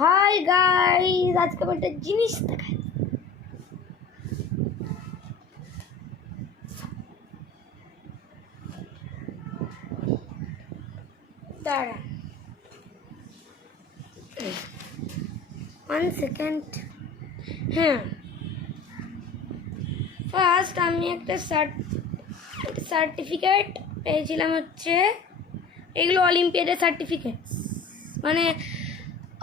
Hi guys, আজকে আমি একটা জিনিস দেখাই। দাঁড়া 1 সেকেন্ড। হ্যাঁ, ফার্স্ট আমি একটা সার্টিফিকেট পেয়েছিলাম। হচ্ছে এগুলো অলিম্পিয়াডের সার্টিফিকেট, মানে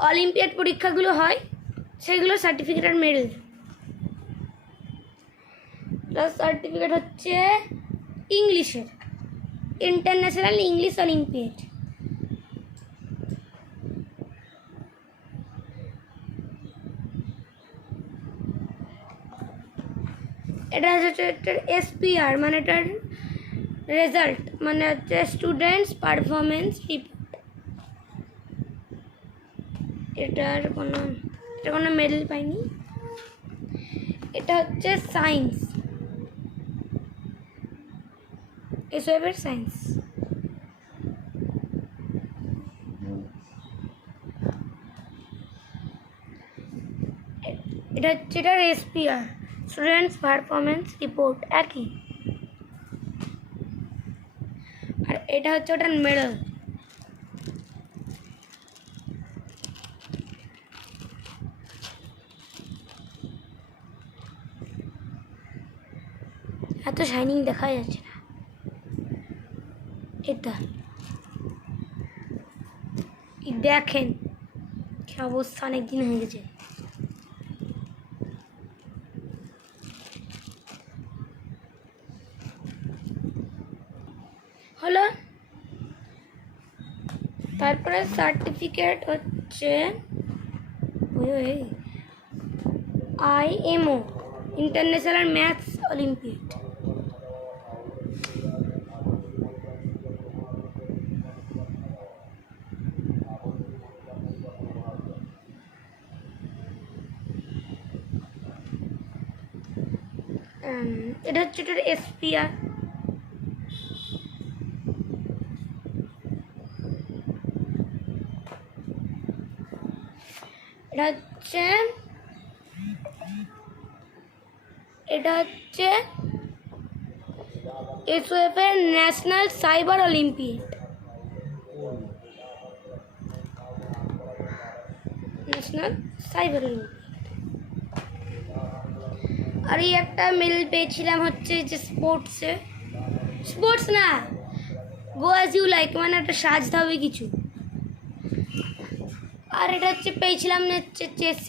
অলিম্পিয়াড পরীক্ষাগুলো হয় সেগুলো সার্টিফিকেট আর মেডেল। প্লাস সার্টিফিকেট হচ্ছে ইংলিশের, ইন্টারন্যাশনাল ইংলিশ অলিম্পিয়াড। এটা হচ্ছে এটার এসপিআর, মানে এটার রেজাল্ট, মানে হচ্ছে স্টুডেন্টস পারফরমেন্স রিপোর্ট। এটার কোনো মেডেল পাইনি। এটা হচ্ছে সায়েন্স, এসবের সায়েন্স। এটা হচ্ছে এটার এসপিআর, স্টুডেন্টস পারফরমেন্স রিপোর্ট একই। আর এটা হচ্ছে ওটার মেডেল। এত শাইনিং দেখা যাচ্ছে না। এটা দেখেন কি অবস্থা, অনেকদিন হয়ে গেছে। হলো, তারপরে সার্টিফিকেট হচ্ছে IMO, ইন্টারন্যাশনাল ম্যাথস অলিম্পিয়াড। এটা হচ্ছে এটার এসপিআর। এটা হচ্ছে এসওএফ এর national cyber olympiad, national cyber olympiad. আর এই একটা মেডেল পেয়েছিলাম হচ্ছে যে স্পোর্টস না, গো অ্যাজ ইউ লাইক, মানে একটা সাজতে হবে কিছু। আর এটা হচ্ছে পেয়েছিলাম না হচ্ছে চেস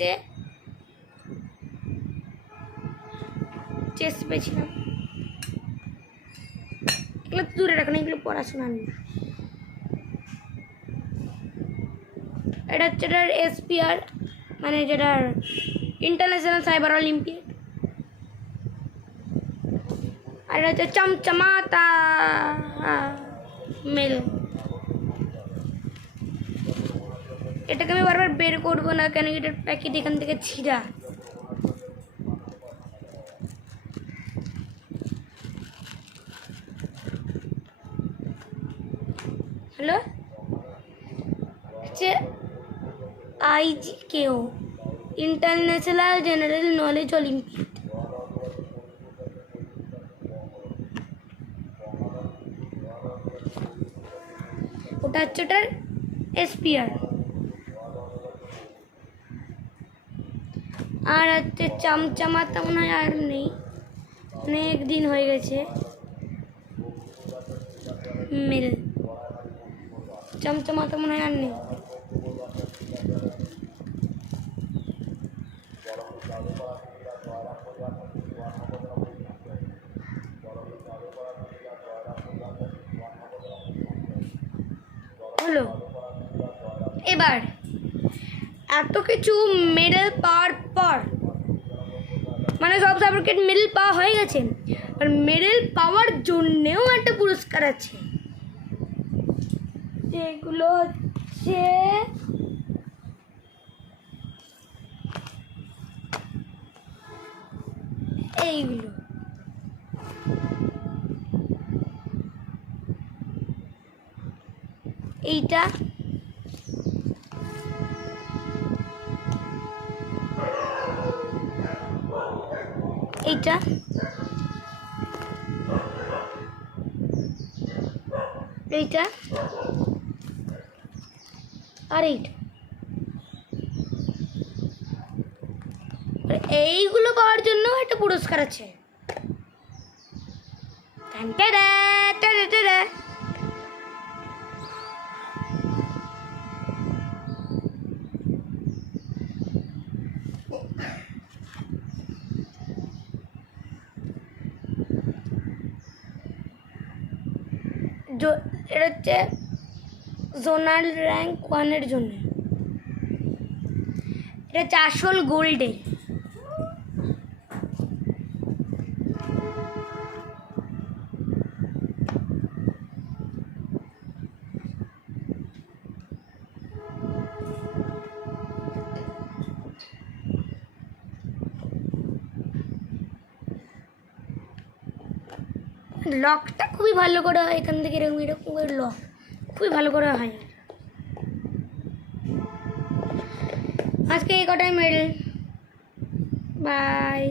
পেয়েছিলাম। এগুলো তো দূরে রাখুন, এগুলো পড়াশোনা নেই। এটা হচ্ছে এটার এসপিআর, মানে যেটার ইন্টারন্যাশনাল সাইবার অলিম্পিয়াড। আর এটা হচ্ছে চমচমাতা মেল। এটাকে আমি বারবার বের করবো না, কেন এটার প্যাকেট এখান থেকে ছিঁড়া। হ্যালো, হচ্ছে IGKO, international general knowledge olympiad. ওটা হচ্ছে ওটার এসপিআর। আর হচ্ছে চমচমাতা মনে হয় আর নেই, অনেক দিন হয়ে গেছে। মেল চমচমাতা মনে হয় আর নেই। হলো, এবার এত কিছু মেডেল পাওয়ার পর, মানে সব সার্টিফিকেট মেডেল পাওয়া হয়ে গেছে, আর মেডেল পাওয়ার জন্যেও একটা পুরস্কার আছে, যেগুলো হচ্ছে এইগুলো। এইটা এইটা এইটা আর এইটা, এইগুলো পাওয়ার জন্য একটা পুরস্কার আছে। টানটারা, টারাটারা। এটা হচ্ছে জোনাল র্যাঙ্ক 1-এর জন্য, এটা হচ্ছে আসল গোল্ডের। লকটা খুবই ভালো করে হয়, এখান থেকে এরকম এরকম করে লক খুবই ভালো করে হয়। আজকে এই কটাই মেডেল। বাই।